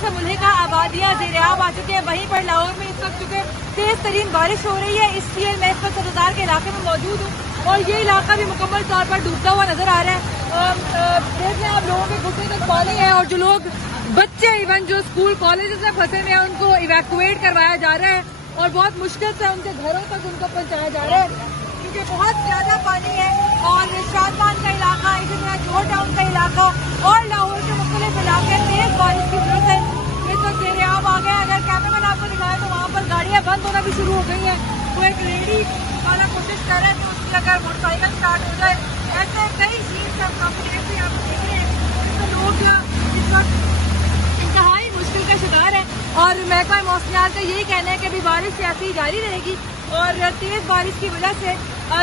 से मुल्हिका आबादियाँ ज़ेर-ए-आब आ चुके हैं। वहीं पर लाहौर में इस वक्त चूँकि तेज़ तरीन बारिश हो रही है, इसलिए मैं इस वक्त सदरदार के इलाके में मौजूद हूँ और ये इलाका भी मुकम्मल तौर पर डूबता हुआ नजर आ रहा है। देख रहे हैं आप, लोगों के घुटने तक पानी है और जो लोग बच्चे इवन जो स्कूल कॉलेजेस में फंसे हुए हैं उनको इवैक्यूएट करवाया जा रहा है और बहुत मुश्किल से उनके घरों तक उनको पहुंचाया जा रहा है क्योंकि बहुत ज्यादा पानी है। और शादमान का इलाका, इसी तरह जोहर टाउन का इलाका और लाहौर के मुख्तलिफ इलाके तेज बारिश की वजह से इस वक्त ज़ेर-ए-आब आ गए। अगर कैमरामैन आपको दिखाए तो वहाँ पर गाड़ियाँ बंद होना भी शुरू हो गई हैं। वो एक लेडी वाला कोशिश कर रहे हैं कि उसकी अगर मोटरसाइकिल स्टार्ट हो जाए। ऐसे कई चीज़ आप देख रहे हैं जिसमें लोग इस वक्त इंतहाई मुश्किल का शिकार है। और महकमा मौसमियात का यही कहना है कि अभी बारिश ऐसी ही जारी रहेगी और तेज़ बारिश की वजह से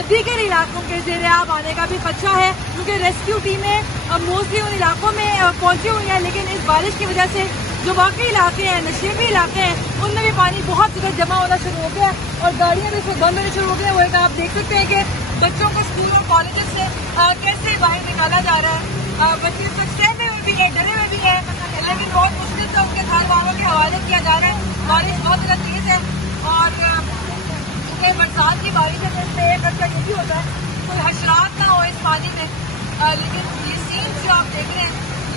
दीगर इलाकों के ज़ेर-ए-आब आने का भी खदशा है क्योंकि रेस्क्यू टीमें मोस्टली उन इलाकों में पहुंची हुई हैं, लेकिन इस बारिश की वजह से जो बाकी इलाके हैं, नशीबी इलाके हैं, उनमें भी पानी बहुत ज़्यादा जमा होना शुरू हो गया और गाड़ियाँ भी बंद होनी शुरू हो गई। वो एक आप देख सकते हैं कि बच्चों को स्कूल और कॉलेज से कैसे बाहर निकाला जा रहा है। बच्चे सहमे में भी है, डरे हुए भी है, लेकिन बहुत मुश्किल से उनके घर वालों के हवाले किया जा रहा है। बारिश बहुत ज़्यादा तेज़ है और बरसात की बारिश है तो इसमें एक अच्छा ये भी होता है कोई हशरात ना हो इस पानी में। लेकिन ये सीन जो आप देख रहे हैं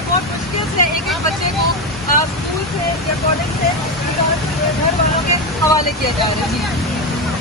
बहुत मुश्किल से एक एक बच्चे को स्कूल से या कॉलेज से घर वालों के हवाले किया जा रहा है।